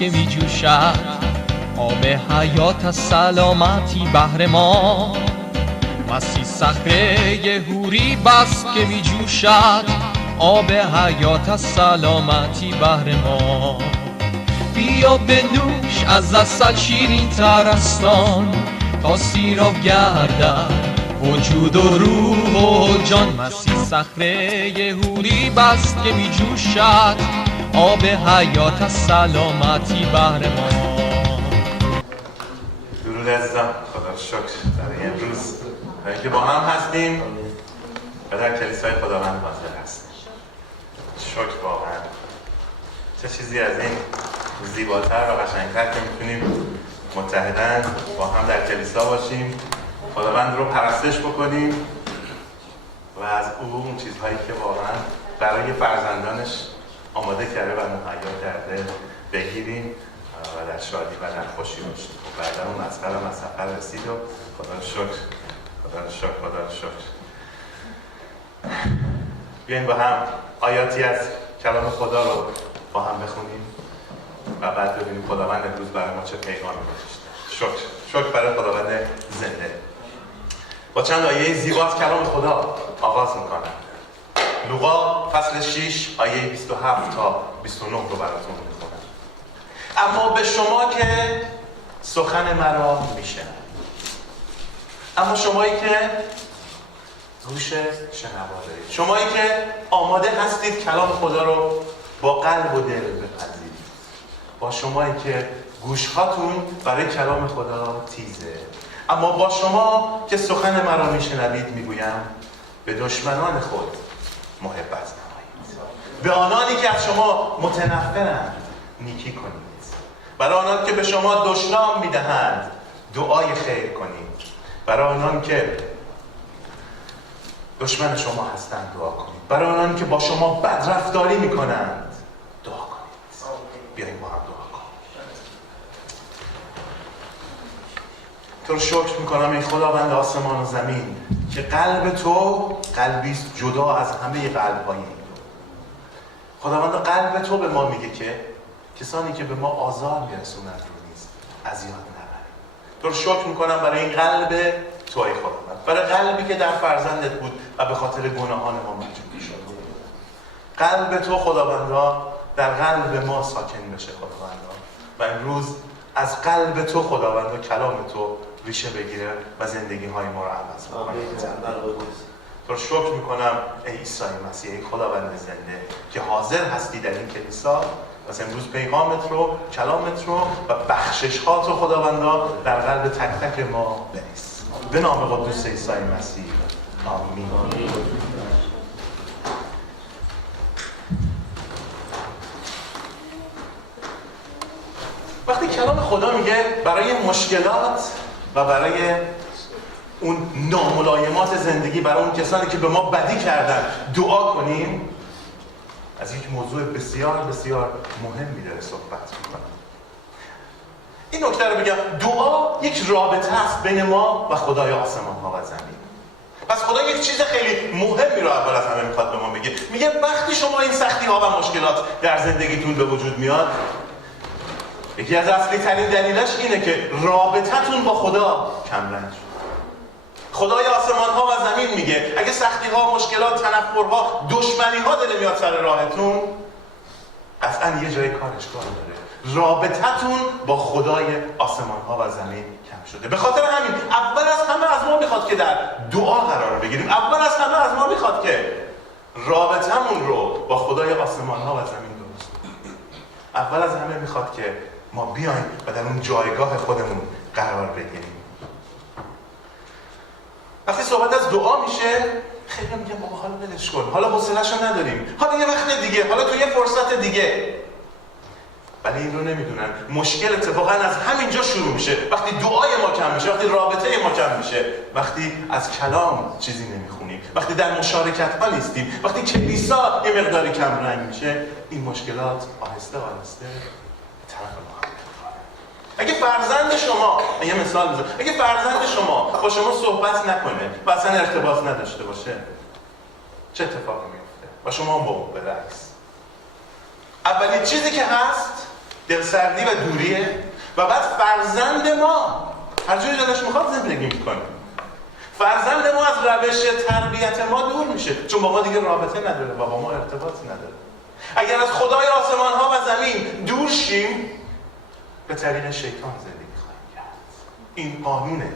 که می جوشد، آب حیات از سلامتی بهر ما. مسیح صخره حوری بس که می جوشد، آب حیات از سلامتی بهر ما. بیا بنوش از عسل شیرین تر است آن، تا سیراب گردد وجود و روح و جان. مسیح صخره حوری بس که می جوشد، آب حیات از سلامتی بهر ما. درود عزیزان، خدا شکر برای امروز برای که با هم هستیم و در کلیسای خداوند حاضر هستیم. شکر واقعا چه چیزی از این زیباتر و قشنگتر که میتونیم متحدن با هم در کلیسا باشیم، خداوند رو پرستش بکنیم و از او اون چیزهایی که واقعا برای فرزندانش آماده کرده و مهیا کرده بگیریم و در شادی و در خوشی باشیم. و بعد اون مسخره از سفر رسید و خدا رو شکر، خدا رو شکر، خدا رو شکر. بیاین با هم آیاتی از کلام خدا رو با هم بخونیم و بعد ببینیم خداوند امروز برای ما چه پیغامی گذاشته. شکر برای خداوند زنده. با چند آیه زیبا از کلام خدا آغاز میکنم. لوقا فصل 6 آیه 27 تا 29 رو براتون میخونم. اما به شما که سخن مرا میشنوید، اما شمایی که گوش شنوا دارید، شمایی که آماده هستید کلام خدا رو با قلب و دل بپذیرید، با شمایی که گوشهاتون برای کلام خدا تیزه، اما با شما که سخن مرا میشنوید میگویم به دشمنان خود محبت نمایید، به آنانی که از شما متنفرند نیکی کنید، برای آنان که به شما دشنام میدهند دعای خیر کنید، برای آنان که دشمن شما هستند دعا کنید، برای آنان که با شما بدرفتاری میکنند دعا کنید. بیاییم با هم دعا کنیم. تو رو شکر میکنم ای خداوند آسمان و زمین که قلب تو قلبی است جدا از همه قلب‌های این دنیا. خداوند قلب تو به ما میگه که کسانی که به ما آزار میرسونند رو نیز اذیت نبرید. تو رو شکر میکنم برای این قلب تو ای خداوند، برای قلبی که در فرزندت بود و به خاطر گناهان ما مجروح شد. قلب تو خداوندا در قلب ما ساکن بشه خداوندا و امروز از قلب تو خداوندا کلام تو ریشه بگیره و زندگی های ما رو عوض کنه. تو رو شکر میکنم ای عیسی مسیح، ای خداوند زنده که حاضر هستی در این کلیسا و امروز پیغامت رو، کلامت رو و بخشش هات رو خداوندا در قلب تک تک ما بریز. به نام قدوس عیسی مسیح آمین. وقتی کلام خدا میگه برای مشکلات و برای اون ناملایمات زندگی، برای اون کسانی که به ما بدی کردن دعا کنیم، از یک موضوع بسیار بسیار مهمی داره صحبت میکنم. این نکته رو بگم، دعا یک رابطه است بین ما و خدای آسمان ها و زمین. پس خدا یک چیز خیلی مهمی رو اول از همه میخواد به ما بگه. میگه وقتی شما این سختی ها و مشکلات در زندگیتون به وجود میاد، یکی از اصلی ترین دلیلش اینه که رابطتون با خدا کمرنگ شد. خدای آسمان ها و زمین میگه اگه سختی ها، مشکلات، تنفرها، دشمنی ها داره میاد سر راهتون، قطعا یه جای کارش کار داره. رابطتون با خدای آسمان ها و زمین کم شده. به خاطر همین اول از همه از ما میخواد که در دعا قرار بگیریم. اول از همه از ما میخواد که رابطمون رو با خدای آسمان ها و زمین درست کنیم. اول از همه میخواد که ما بیایم و در اون جایگاه خودمون قرار بگیریم. وقتی صحبت از دعا میشه، خیلی میگن بابا حالا ولش کن، حالا حوصله‌شو نداریم، حالا یه وقت دیگه، حالا تو یه فرصت دیگه. ولی این رو نمیدونن مشکل اتفاقا از همینجا شروع میشه. وقتی دعای ما کم میشه، وقتی رابطه ما کم میشه، وقتی از کلام چیزی نمیخونیم، وقتی در مشارکت ها نیستیم، وقتی کلیسا یه مقداری کم رنگ میشه، این مشکلات آهسته آهسته طرف ما. اگه فرزند شما، یه مثال بزنم، اگه فرزند شما با شما صحبت نکنه و اصلا ارتباط نداشته باشه، چه اتفاقی میفته؟ و شما هم با اون برعکس. اولین چیزی که هست دلسردی و دوریه و بعد فرزند ما هر جایی دلش میخواد زندگی میکنه. فرزند ما از روش تربیت ما دور میشه چون با ما دیگه رابطه نداره و با ما ارتباطی نداره. اگر از خدای آسمان ها و زمین دور شیم به طریق شیطان زندگی خواهیم کرد. این قانونه،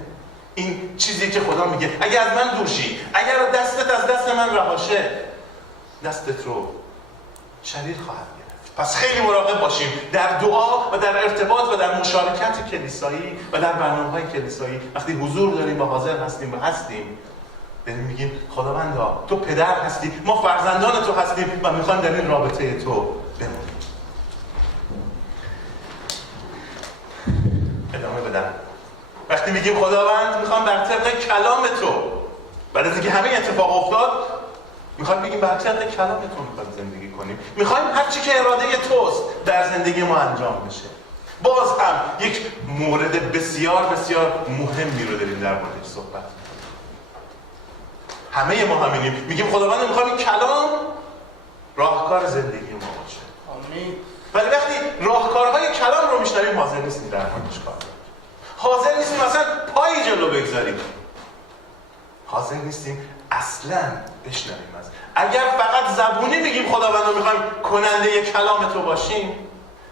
این چیزی که خدا میگه اگر از من دور شی، اگر دستت از دست من رها شه، دستت رو شریر خواهد گرفت. پس خیلی مراقب باشیم در دعا و در ارتباط و در مشارکت کلیسایی و در برنامه‌های کلیسایی. وقتی حضور داریم و حاضر هستیم و هستیم، داریم میگیم خداوندا تو پدر هستی، ما فرزندان تو هستیم و میخوایم در این رابطه تو بمونیم. ادامه بدم. وقتی میگیم خداوند میخوام بر طبق کلام تو، بعد از اینکه همه اتفاق افتاد میخوایم بگیم بر طبق کلام تو میخوایم زندگی کنیم، میخوایم هر چی که اراده توست در زندگی ما انجام بشه. باز هم یک مورد بسیار بسیار مهمی رو داریم در موردش صحبت. همه ما همینیم، میگیم خداوند میخوایم این کلام راهکار زندگی ما باشه. آمین. ولی وقتی راهکارهای کلام رو میشنویم حاضر نیستیم در موردش کار کنیم. حاضر نیستیم اصلا پای جلو بگذاریم. حاضر نیستیم اصلا بشنویم. اگر فقط زبونی میگیم خداوند میخوایم کننده کلام تو باشیم،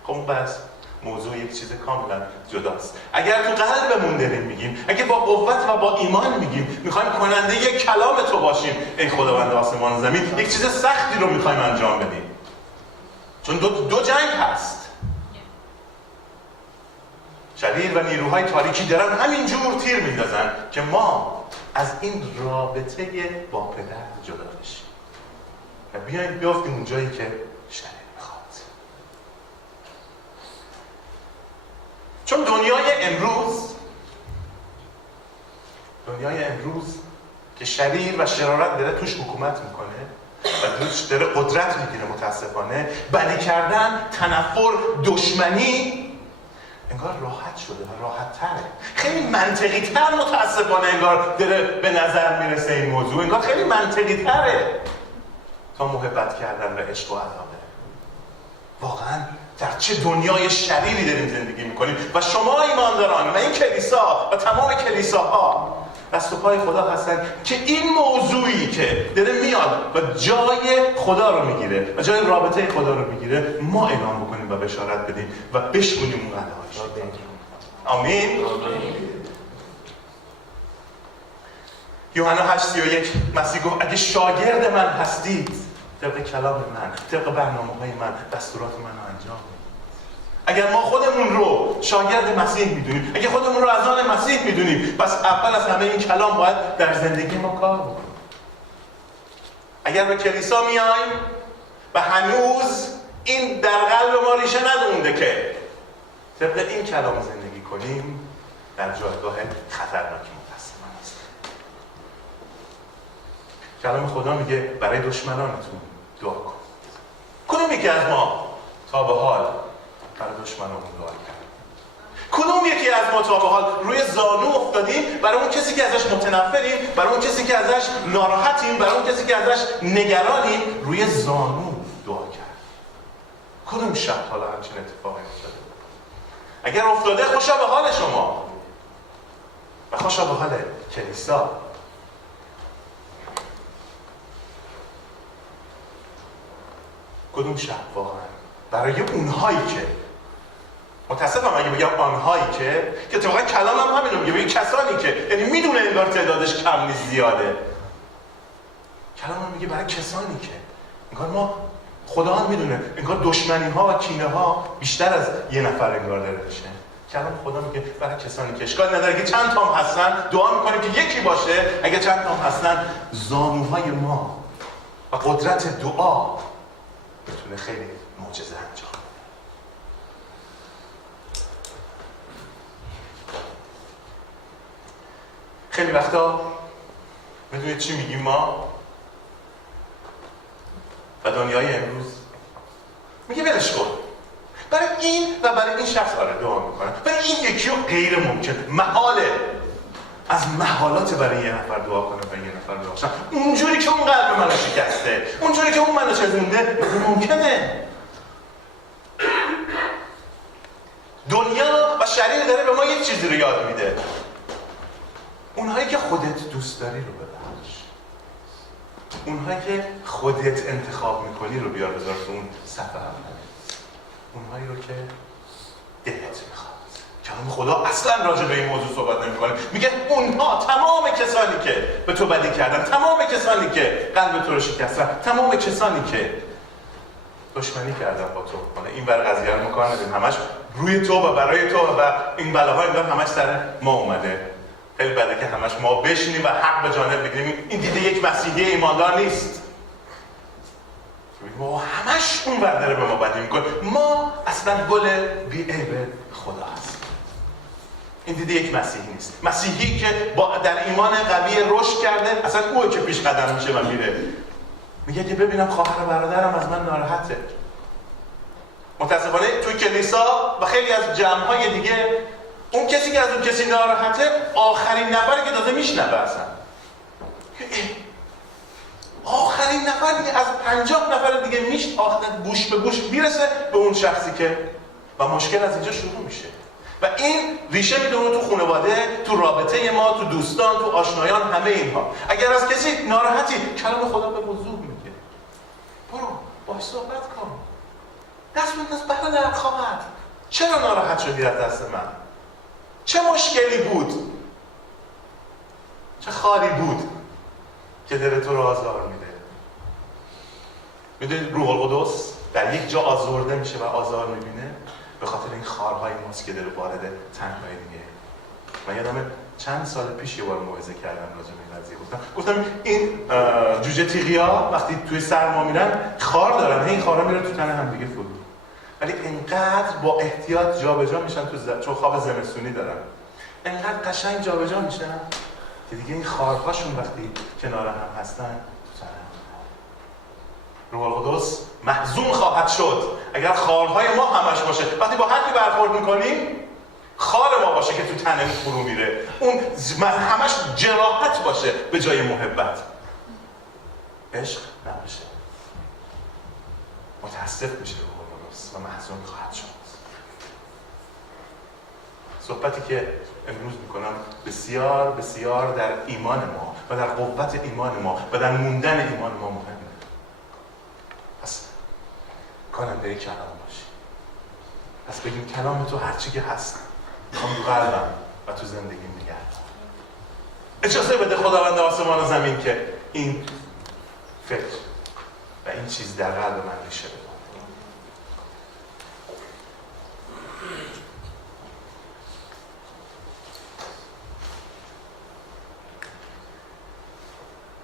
خب بس موضوع یک چیز کاملا جداست. اگر تو قلبمون داریم میگیم، اگه با قوت و با ایمان میگیم میخوایم کننده کلام تو باشیم، ای خداوند آسمان و زمین، یک چیز سختی رو میخوایم انجام بدیم. چون دو جنگ هست. شریر و نیروهای تاریکی دارن همینجور تیر میندازن که ما از این رابطه با پدر جدا بشیم و بیاییم بیافتیم اون جایی که شریر میخواد. چون دنیای امروز که شریر و شرارت داره توش حکومت میکنه و توش داره قدرت میگیره، متاسفانه بدی کردن، تنفر، دشمنی انگار راحت شده و راحت تره. خیلی منطقی تر متاسفانه انگار داره به نظر میرسه این موضوع. انگار خیلی منطقی تره تا محبت کردن و عشق و علاقه. واقعا در چه دنیای شریری داریم زندگی میکنیم و شما ایمانداران و این کلیسا و تمام کلیساها دست و پای خدا هستن که این موضوعی که داره میاد و جای خدا رو میگیره و جای رابطه خدا رو میگیره ما اعلام بکنیم و بشارت بدیم و بشکنیم اون قله‌هاش. آمین. یوحنا 8:31 مسیح گفت اگه شاگرد من هستید طبق کلام من، طبق برنامه‌های من، دستورات من رو انجام بدید. اگر ما خودمون رو شاگرد مسیح میدونیم، اگه خودمون رو از آن مسیح میدونیم، پس اول از همه این کلام باید در زندگی ما کار بکنه. اگر به کلیسا میایم و هنوز این در قلب ما ریشه ندونده که طبق این کلام زندگی کنیم، در جایگاه خطرناکی متاسفانه است. کلام خدا میگه برای دشمنانتون دعا کن. کدوم یکی از ما تا به حال برای دشمنانمون دعا کردیم؟ کدوم یکی از ما تا به حال روی زانو افتادیم برای اون کسی که ازش متنفریم، برای اون کسی که ازش ناراحتیم، برای اون کسی که ازش نگرانیم، روی زانو دعا کردیم؟ کدوم شب حالا همچین اتفاقی افتاده؟ اگر افتاده خوشا به حال شما و خوشا به حال کلیسا. کدوم شب واقعا برای اونهایی که متاسفم اگه بگم آنهایی که طبقا کلام هم همینو میگه، بگه کسانی که یعنی میدونه انگار تعدادش کم نیست زیاده. کلام هم میگه برای کسانی که انگار ما خدا هم میدونه انگار دشمنی ها و کینه ها بیشتر از یه نفر انگار داره میشه. کلام خدا میگه برای کسانی که اشکال نداره که چند تام هستن، دعا میکنیم که یکی باشه. اگه چند تام هستن، زانوهای ما و قدرت دعا بتونه خیلی معجزه انجام بده. خیلی وقتا میدونید چی میگیم ما و دنیای امروز؟ میگه ولش کن، برای این و برای این شخص آره دعا میکنن، برای این یکی رو غیر ممکن، محاله. از محالات برای یه نفر دعا کنه و یه نفر دعا کنه اونجوری که اون قلب منو شکسته، اونجوری که اون منو چزونده ممکنه. دنیا و شریع داره به ما یک چیزی رو یاد میده. اونهایی که خودت دوست داری رو ببخش. اونهایی که خودت انتخاب میکنی رو بیار بذار تو اون صفحه اوله. اونهایی رو که دلت میخواد. کلام خدا اصلا راجع به این موضوع صحبت نمیکنه. میگه اونها، تمام کسانی که به تو بدی کردن، تمام کسانی که قلب تو رو شکستن، تمام کسانی که دشمنی کردن با تو. حالا این بر قضیه رو کار نداریم، همش روی تو و برای تو و این بلاها انگار همش سر ما اومده. خیلی بده که همش ما بشینیم و حق به جانب بگیریم. این دیده یک مسیحی ایماندار نیست. ما همش اون بر داره به ما بدی میکنه. ما اصلا گل بی‌عیب خدا هست. این دیده یک مسیحی نیست. مسیحی که در ایمان قوی رشد کرده، اصلا اوه که پیش قدم میشه و میره. میگه که ببینم خواهر و برادرم از من ناراحته. متاسفانه توی کلیسا و خیلی از جمع‌های دیگه اون کسی که از اون کسی ناراحته آخرین نفری که دازه میشنوه اصلا. آخرین نفر دیگه از 50 نفر دیگه گوش به گوش میرسه به اون شخصی که و مشکل از اینجا شروع میشه. و این ریشه میدونه تو خانواده، تو رابطه ما، تو دوستان، تو آشنایان، همه اینها. اگر از کسی ناراحتی، کلام خدا به وضوح میگه برو باهاش صحبت کن. دست بنداز برادر، خواهر، چرا ناراحت شدی از دست من؟ چه مشکلی بود؟ چه خاری بود که دل تو رو آزار میده؟ میدونید روح القدس در یک جا آزرده میشه و آزار میبینه به خاطر این خارهای ماست که دل وارد تنهایی دیگه. من یادمه چند سال پیش یه بار موعظه کردم راجع به این قضیه. گفتم این جوجه تیغیا وقتی توی سرما میرن خار دارن، این خارا میره تو تن هم دیگه فرو. ولی اینقدر با احتیاط جابجا میشن چون خواب زمستونی دارن. اینقدر قشنگ جابجا میشن که دیگه این خارهاشون وقتی کنار هم هستن تو تن هم. روح القدس محزون خواهد شد اگر خارهای ما همش باشه. وقتی با هر کی برخورد میکنیم خار ما باشه که تو تنمون فرو میره، اون همش جراحت باشه به جای محبت. عشق نباشه، متاسف میشه روح القدس و محزون خواهد شد. صحبتی که امروز میکنم بسیار بسیار در ایمان ما و در قوت ایمان ما و در موندن ایمان ما مهمه. پس کاننده کلام باشی. پس بگیم کلام تو هرچی که هست میخوام تو قلبم و تو زندگیم نگه دارم. اجازه بده خداوند آسمان و زمین که این فکر و این چیز در قلب من ریشه بده.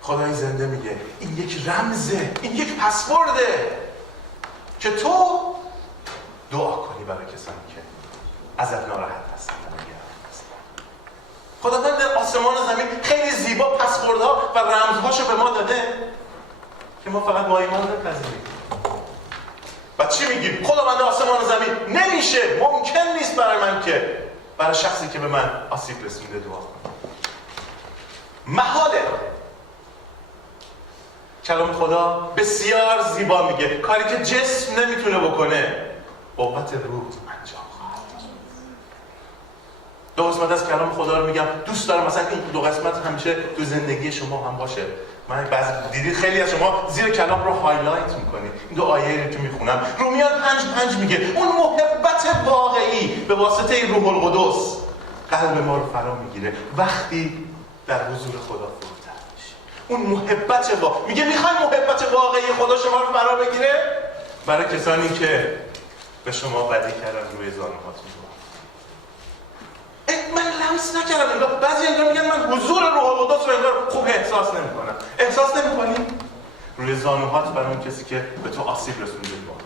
خدای زنده میگه این یک رمزه، این یک پسورده که تو دعا کنی برای کسانی که ازت ناراحت هستن. خداوند آسمان و زمین خیلی زیبا پسوردها و رمزهاشو به ما داده که ما فقط با ایمان بپذیریم. و چی میگیم؟ خداوند آسمان و زمین نمیشه، ممکن نیست برای من که برای شخصی که به من آسیب رسونده دعا کنم. محاله. کلام خدا بسیار زیبا میگه کاری که جسم نمیتونه بکنه قوت روح انجام خواهد. دو قسمت از کلام خدا رو میگم دوست دارم مثلا این دو قسمت همیشه تو زندگی شما هم باشه. من بعضی دیدید خیلی از شما زیر کلام رو هایلایت میکنید. این دو آیه رو که میخونم رومیان 5:5 میگه اون محبت واقعی به واسطه روح القدس قلب ما رو فرا میگیره وقتی در حضور خدا فروتن میشه. اون محبت میگه میخوای محبت واقعی خدا شما رو فرا بگیره برای کسانی که به شما بدی کردن روی زانوهاتون. من لمس نکردم انگار بعضی انگار میگن من حضور روح القدس رو انگار خوب احساس نمیکنم. احساس نمیکنی؟ روی زانوهات برای اون کسی که به تو آسیب رسونده کن.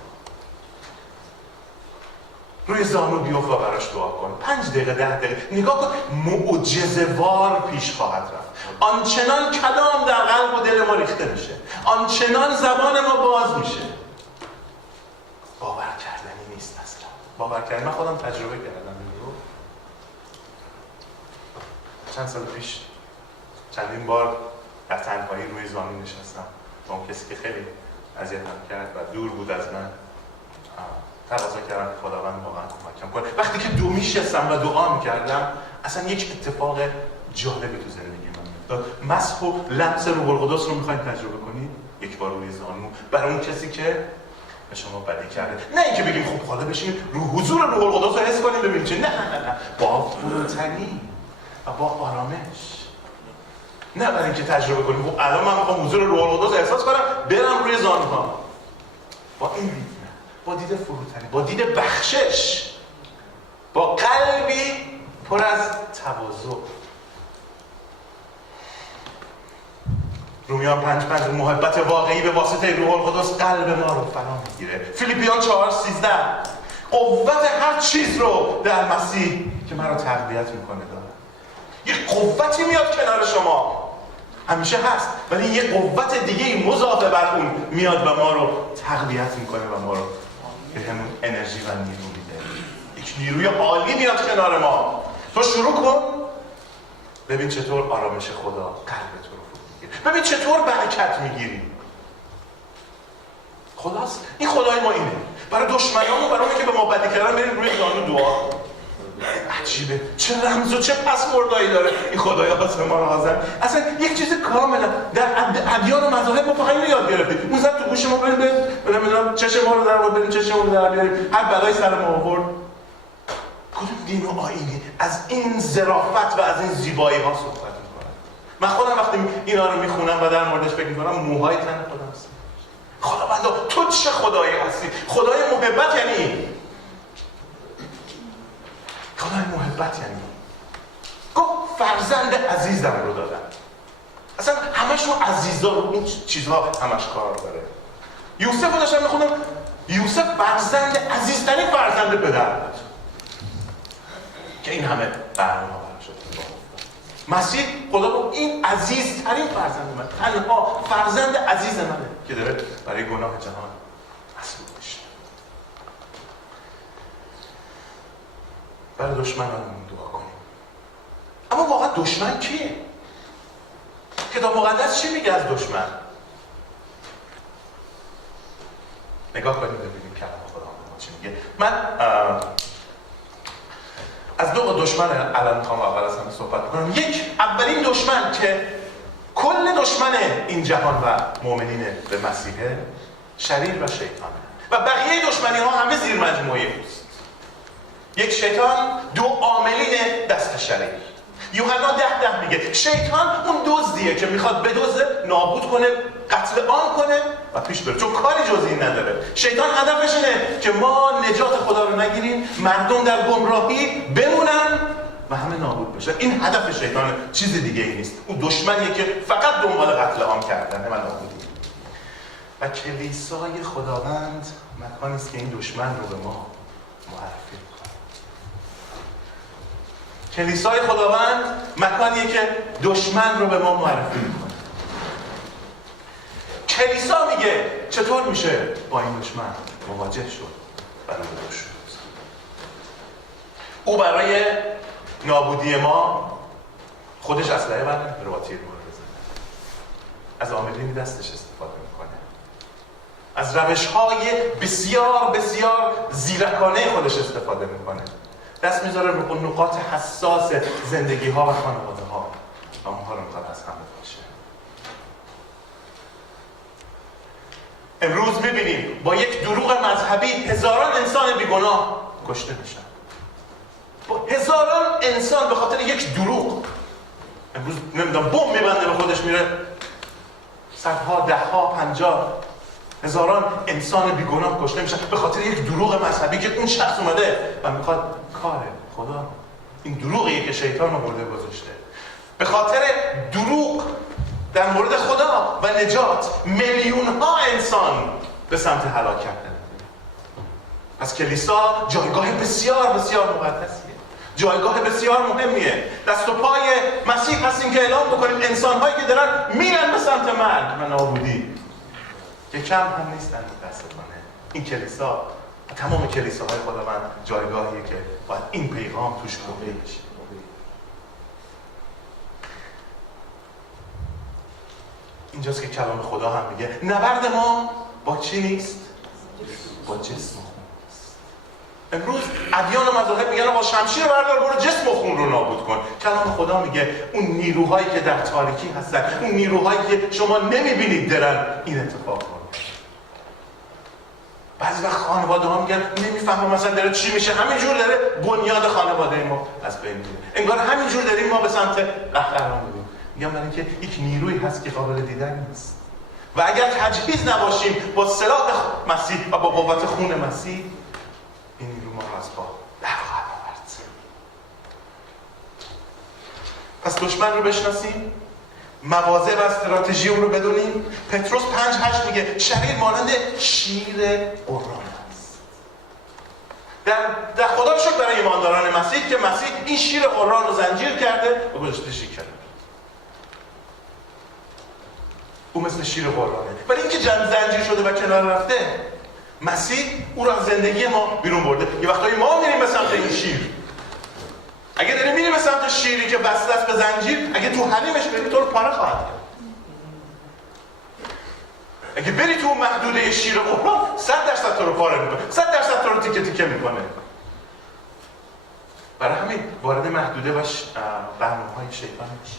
روی زانو بیفت و براش دعا کن. 5 دقیقه 10 دقیقه نگاه کن، معجزه‌وار پیش خواهد رفت. آنچنان کلام در قلب و دل ما ریخته میشه، آنچنان زبان ما باز میشه. باور کردنی نیست اصلا. باور کردنی من خودم تجربه کردم. چند سال پیش چندین بار در تنهایی روی زانو نشستم با اون کسی که خیلی اذیتم کرد و دور بود از من. تقاضا کردم که خداوند واقعا کمکم کنه. وقتی که دو میشستم و دعا میکردم اصلا یک اتفاق جالبی تو زندگی من افتاد. مسح و لمس روح القدس رو میخواید تجربه کنید؟ یک بار روی زانو برای اون کسی که به شما بدی کرده. نه اینکه بگیم خب حالا بشینیم رو حضور روح القدس رو حس کنیم ببینیم چه. نه با فروتنی و با آرامش. نه برای اینکه تجربه کنیم خب الان من میخوام حضور روح القدس احساس کنم برم روی زانوها. با این دید، با دید فروتنی، با دید بخشش، با قلبی پر از تواضع. رومیان 5:5 محبت واقعی به واسطه روح القدس قلب ما رو فرا میگیره. فیلیپیان 4:13 قوت هر چیز رو در مسیح که مرا تقویت میکنه داره. یه قوتی میاد کنار شما، همیشه هست، ولی یه قوت دیگه مضافه بر اون میاد و ما رو تقویت میکنه و ما رو به همون انرژی و نیرو میده. یک نیروی عالی میاد کنار ما. تو شروع کن ببین چطور آرامش خدا قلب تو رو فرو میگیره. ببین چطور برکت میگیری. خداست. این خدای ما اینه. برای دشمنامون، برای اونی که به ما بدی کردن بریم روی زانو دعا. عجیبه، چه رمز و چه پسوردایی داره این خدایا واسه ما رو حاضر. اصلا یک چیز کاملا در ادیان و مذاهب ما فقط اینو یاد گرفتیم. اون زد تو گوش ما بریم چشم ما رو در آورد، بریم چشم ما رو در بیاریم، هر بلایی سر ما آورد. کدوم دین و آیینی از این ظرافت و از این زیبایی ها صحبت میکنه؟ من خودم وقتی اینا رو میخونم و در موردش فکر میکنم موهای تن خودم است. خداوندا تو چه خدایی هستی؟ خدای محبت یعنی خدای محبت یعنی گفت فرزند عزیزم رو دادم. اصلا همشون عزیزا رو این چیزها همش کار داره. یوسف رو داشتم میخونم، یوسف فرزند عزیزترین فرزند پدر بود که این همه برنامه براش اتفاق افتاد. مسیح خدا گفت این عزیزترین فرزند من، تنها فرزند عزیز منه که داره برای گناه جهان مصلوب میشه. برای دشمنانمون دعا کنیم. اما واقعا دشمن کیه؟ کتاب مقدس چی میگه از دشمن؟ نگاه کنیم ببینیم کلام خدا ما چی میگه. من از دو دشمن الان میخوام اول از همه صحبت کنم. یک، اولین دشمن که کل دشمن این جهان و مؤمنین به مسیحه، شریر و شیطانه و بقیه دشمنی ها همه زیر مجموعه اوست. یک، شیطان، دو، عاملین دست شریر. یوحنا 10:10 میگه شیطان اون دزدیه که میخواد بدزده، نابود کنه، قتل عام کنه و پیش بره، چون کاری جز این نداره. شیطان هدفش اینه که ما نجات خدا رو نگیریم، مردم در گمراهی بمونن و همه نابود بشن. این هدف شیطان، چیز دیگه ای نیست. اون دشمنیه که فقط دنبال قتل عام کردنه و نابودی. و کلیسای خداوند مکانی است که این دشمن رو به ما معرفی می‌کنه. کلیسای خداوند مکانیه که دشمن رو به ما معرفی می‌کنه. کلیسا میگه چطور میشه با این دشمن مواجه شد و روبرو شد. او برای نابودی ما خودش اسلحه برداره و تیر بزنه. از عاملین دستش استفاده میکنه. از روش‌های بسیار بسیار زیرکانه خودش استفاده میکنه. دست میذاره رو نقاط حساس زندگی ها و خانواده ها و اونها رو میخواد از هم باشه. امروز میبینیم با یک دروغ مذهبی هزاران انسان بیگناه کشته میشن. با هزاران انسان به خاطر یک دروغ امروز نمیدونم بم میبنده به خودش میره. صدها، دهها، 50 هزاران انسان بیگناه کشته میشن به خاطر یک دروغ مذهبی که اون شخص اومده و میخواد کار خدا، این دروغیه که شیطان آورده گذاشته. به خاطر دروغ در مورد خدا و نجات میلیون ها انسان به سمت هلاکت رفتن. پس کلیسا جایگاه بسیار بسیار مقدسیه، جایگاه بسیار مهمیه. دست و پای مسیح هستیم که اعلام بکنیم انسان‌هایی که دارن میرن به سمت مرگ و نابودی که کم هم نیستن. متاسفانه این کلیسا و تمام کلیساهای خداوند جایگاهیه که باید این پیغام توش گفته بشه. اینجاست که کلام خدا هم میگه نبرد ما با چی نیست؟ با جسم و خون است. امروز ادیان و مذاهب میگن با شمشیر بردار برو جسم و خون رو نابود کن. کلام خدا میگه اون نیروهایی که در تاریکی هستن، اون نیروهایی که شما نمیبینید دارن این اتفاق کن. بعضی وقت خانواده ها میگن نمیفهمم مثلا داره چی میشه، همینجور داره بنیاد خانواده ما از بین میره، انگار همینجور داریم ما به سمت قهرمان میریم. میگم برای اینکه یک نیرویی هست که قابل دیدن نیست و اگر تجهیز نباشیم با سلاح مسیح و با قوت خون مسیح، این نیرو ما رو از پا در خواهد آورد. پس دشمن رو بشناسیم، مواضع و استراتژی اون رو بدونیم. پتروس 5:8 میگه شریر مانند شیر قران است. در خدا شکر برای ایمانداران مسیح که مسیح این شیر قران رو زنجیر کرده و گذاشته شکر. او مثل شیر قرانه، ولی اینکه زنجیر شده و کنار رفته، مسیح او رو از زندگی ما بیرون برده. یه وقتایی ما میریم به سمت این شیر. اگه داری میری به سمت شیری که بسته است به زنجیر، اگه تو حلیمش بری تو رو پاره خواهد کرد. اگه بری تو محدوده شیر قرآن 100% تو رو پاره میکنه، 100% تو رو تیکه تیکه میکنه. برای همین وارد محدوده و برنامه‌های شیطان میشی.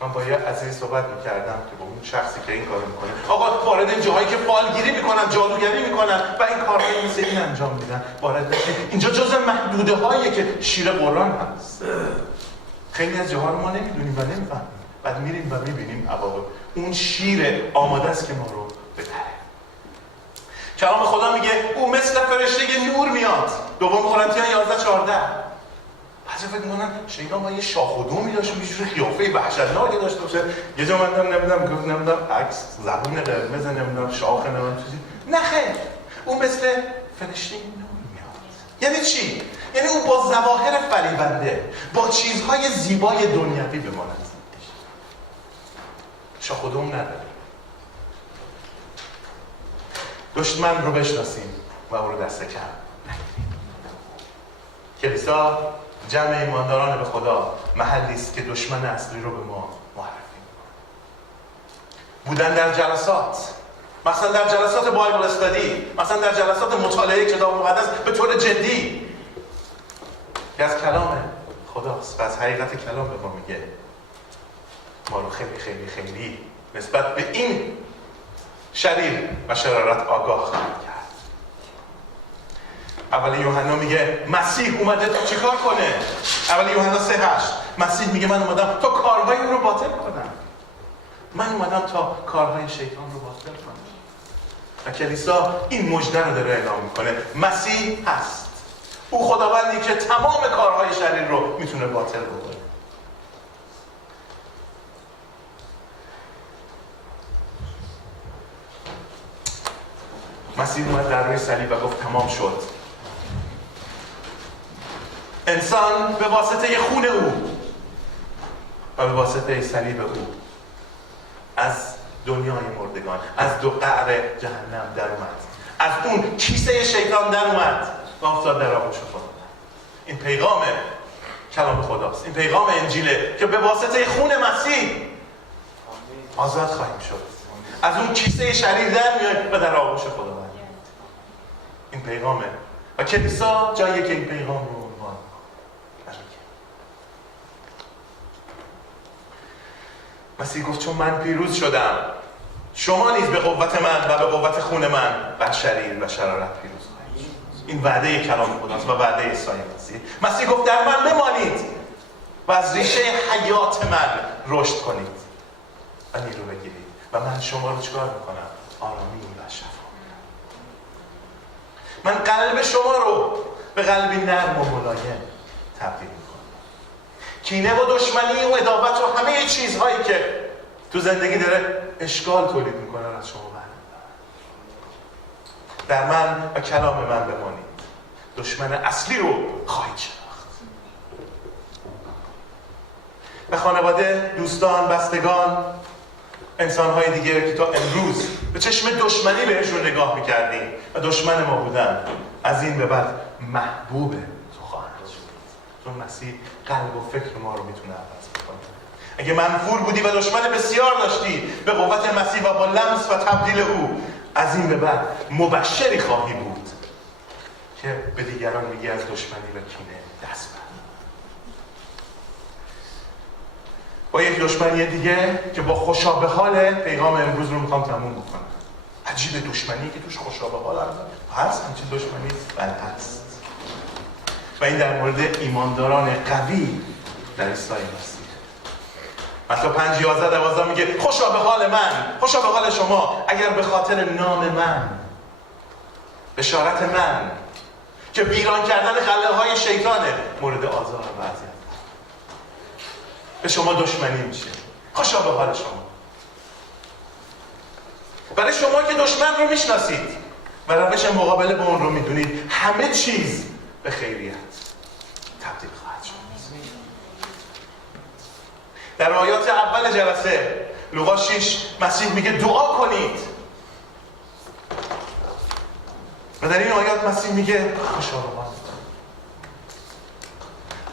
من با یه عزیزی صحبت میکردم که با اون شخصی که این کارو میکنه، آقا وارد این جاهایی که فالگیری میکنن، جادوگری میکنن و این کارهای مثل این انجام میدن، وارد نشید. اینجا جزء محدوده هاییه که شیر قرآن هست. خیلی از جاها رو ما نمیدونیم و نمیفهمیم، بعد میریم و میبینیم عواقب. اون شیر آماده است که ما رو ببره. کلام خدا میگه او مثل فرشته نور میاد. دوم قرنتیان 11:14. بعضی فکر می‌کنن شیطان با یه شاخ و دومی داشت، یه جور قیافه وحشتناکی داشته باشه. یه جا من نمیدونم عکس زبون قرمز، نمیدونم شاخ، نمیدونم چیزی. نه خیر، او مثل فرشته نور میاد. یعنی چی؟ یعنی او با ظواهر فریبنده، با چیزهای زیبای دنیوی به ما نزدیک میشه. شاخ و دوم نداره. دشمن رو بشناسیم و او رو دست کم نگیریم. کلیسا جمع ایمانداران به خدا محلی است که دشمن اصلی رو به ما معرفی بودن در جلسات، مثلا در جلسات بایبل استادی، مثلا در جلسات مطالعه کتاب مقدس به طور جدی که از کلام خداست و از حقیقت کلام به ما میگه، ما رو خیلی خیلی خیلی نسبت به این شریر و شرارت آگاه خواهد کرد. اول یوحنا میگه مسیح اومده تا چیکار کنه؟ اول یوحنا 3:8 مسیح میگه من اومدم تا کارهای اون رو باطل کنم. من اومدم تا کارهای شیطان رو باطل کنم. و کلیسا این مژده رو داره اعلام میکنه. مسیح هست. او خداوندی که تمام کارهای شریر رو میتونه باطل بکنه. مسیح اومد در روی صلیب و گفت تمام شد. انسان به واسطه خون او و به واسطه صلیب او از دنیای مردگان، از دو قعر جهنم در اومد، از اون کیسه شیطان در اومد و افتاد در آغوش خدا. این پیغام کلام خداست، این پیغام انجیله که به واسطه خون مسیح آزاد خواهیم شد، از اون کیسه شریر در میایم و در آغوش خدا. این پیغامه و کلیسا جاییه که این پیغام رو عنوان نمی‌کنه. مسیح گفت چون من پیروز شدم، شما نیز به قوت من و به قوت خون من بر شریر و شرارت پیروز خواهید شد. این وعده کلام خداست و وعده عیسی مسیح. مسیح گفت در من بمانید و از ریشه حیات من رشد کنید و نیرو بگیرید و من شما رو چکار میکنم؟ آرامی و شفا. من قلب شما رو به قلبی نرم و ملایم تبدیل میکنم. کینه و دشمنی و عداوت و همه چیزهایی که تو زندگی داره اشکال تولید میکنن از شما در من و کلام من بمانید. دشمن اصلی رو خواهید شناخت. و خانواده، دوستان، بستگان، انسان‌های دیگه که تا امروز به چشم دشمنی بهشون نگاه می‌کردیم و دشمن ما بودن، از این به بعد محبوب تو خواهند شد. چون مسیح قلب و فکر ما رو میتونه عوض کنه. اگه منفور بودی و دشمن بسیار داشتی، به قوت مسیح و با لمس و تبدیل او از این به بعد مبشری خواهی بود که به دیگران میگی از دشمنی و کینه دست بر. با یک دشمنی دیگه که با خوشا به حال پیغام امروز رو میخوام تموم بکنم. عجیب دشمنی که توش خوشا به حال هست، همچین دشمنی بله هست. و این در مورد ایمانداران قوی در عیسی مسیح. متی 5:11-12 میگه خوشا به حال من، خوشا به حال شما اگر به خاطر نام من، بشارت من که ویران کردن قلعه‌های شیطانه مورد آزار و اذیت به شما دشمنی میشه. خوشا به حال شما. برای شما که دشمن رو میشناسید و روش مقابله با اون رو میدونید، همه چیز به خیریت تبدیل خواهد شد. در آیات اول جلسه لوقا 6 مسیح میگه دعا کنید و در این آیات مسیح میگه خوشا به حال.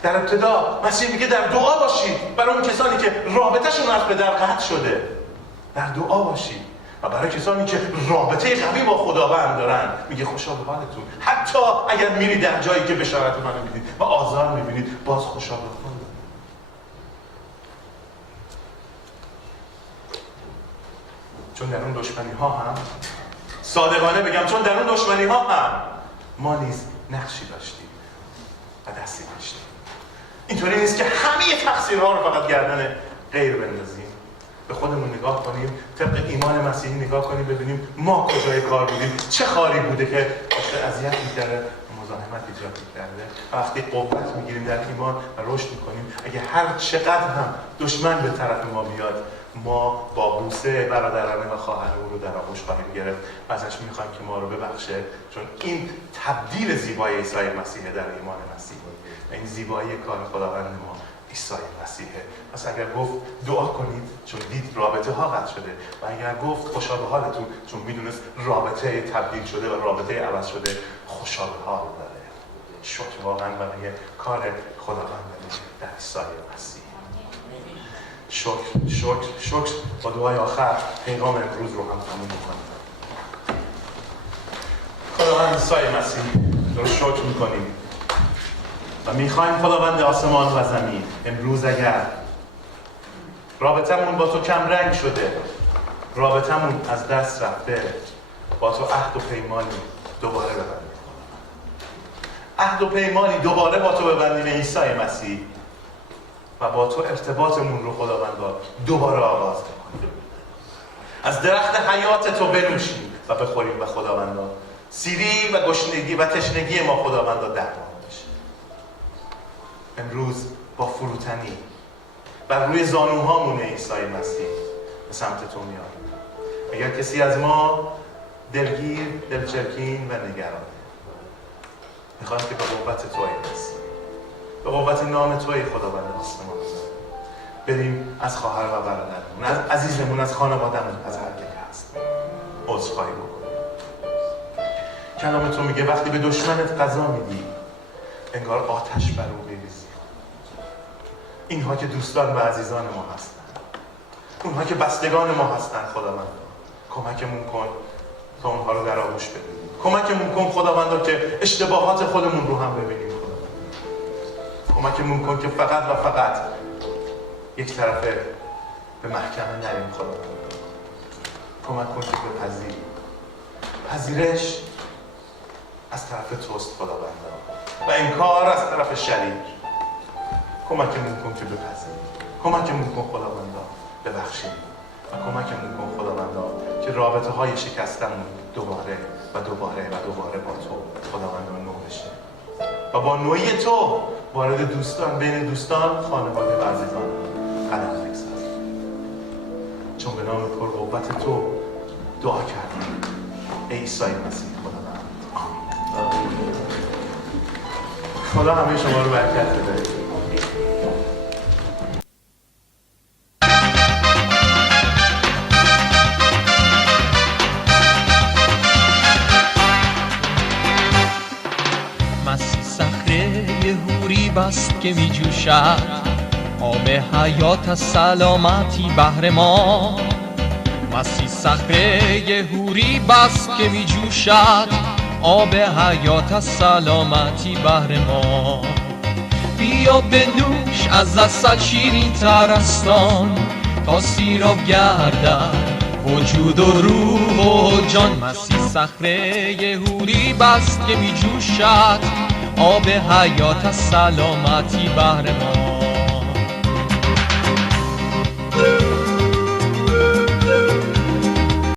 در ابتدا مسیح میگه در دعا باشید برای اون کسانی که رابطه‌شون از پدر قطع شده. در دعا باشید. و برای کسانی که رابطه قوی با خداوند دارن میگه خوشا به حالتون. حتی اگر میرید در جایی که بشارت منو میدید و آزار میبینید، باز خوشا به حالتون. چون در اون دشمنی ها هم صادقانه بگم، چون در اون دشمنی ها هم ما نیز نقشی داشتیم و دستی داشتیم. اینطوری نیست که همه تقصیرها رو فقط گردن غیر بندازیم. به خودمون نگاه کنیم، طبق ایمان مسیحی نگاه کنیم، ببینیم ما کجای کار بودیم، چه خاری بوده که اذیت می‌کرده، مزاحمت ایجاد می‌کرده. وقتی قوت می‌گیریم در ایمان و رشد می‌کنیم، اگه هر چقدر هم دشمن به طرف ما بیاد، ما با بوسه برادرانه و خواهر او رو در آغوش خواهیم گرفت و ازش می‌خوایم که ما رو ببخشه، چون این تبدیل زیبای عیسی مسیح در ایمان مسیح و این زیبایی کار خداوند ما عیسی مسیحه. پس اگر گفت دعا کنید چون دید رابطه ها قطع شده، و اگر گفت خوشا به حالتون چون میدونست رابطه تبدیل شده و رابطه عوض شده، خوشا به حال داره. شکر واقعا برای کار خداوند در عیسی مسیح. شکر با دعای آخر پیغام امروز رو هم تموم می‌کنیم. خداوند عیسی مسیح رو شکر می‌کنیم و میخوایم خداوند آسمان و زمین، امروز اگر رابطمون با تو کم رنگ شده، رابطمون از دست رفته، با تو عهد و پیمانی دوباره ببندیم. عهد و پیمانی دوباره با تو ببندیم عیسی مسیح و با تو ارتباطمون رو خداوند دوباره آغاز کنیم. از درخت حیات تو بنوشیم و بخوریم و خداوند سیری و گشنگی و تشنگی ما خداوند درمان بشه. امروز با فروتنی بر روی زانوهامون عیسی مسیح به سمت تو میاییم. اگر کسی از ما دلگیر، دلچرکین و نگرانه، میخوام که به قوت تو مسیح، به قوت نام توی خداوند آسمان بریم از خواهر و برادرمون، از عزیزمون، از خانوادهمون، از هر کی هست عذرخواهی بکنیم. کلام تو میگه وقتی به دشمنت قضا میدی، انگار آتش بر او بریزی. اینها که دوستان و عزیزان ما هستن، اونها که بستگان ما هستن، خداوند کمکمون کن تا اونها رو در آغوش ببینیم. کمکمون کن خداوند که اشتباهات خودمون رو هم ببینیم. کمکمون کن که فقط و فقط یک طرفه به محکمه نریم. خداوند کمک کن که بپذیریم. پذیرش از طرف توست خداوند و انکار از طرف شریر. کمکمون کن که بپذیریم. کمکمون کن خداوند ببخشیم و کمکمون کن خداوند که رابطه های شکستمون دوباره و دوباره و دوباره با تو خداوند نو بشه و با نوعی تو وارد دوستان، بین دوستان، خانواده و عزیزان قدم بگذاریم. چون به نام پرقوت تو دعا کردیم ای عیسی مسیح خداوند. آمین. خدا همه شما رو برکت بده. بست که می جوشد آب حیات از سلامتی بهر ما. مسیح صخره حوری بست که می جوشد آب حیات از سلامتی بهر ما. بیا بنوش از عسل شیرین تر است آن، تا سیراب گردد وجود و روح و جان. مسیح صخره حوری بست که می جوشد، آب حیات از سلامتی بهر ما.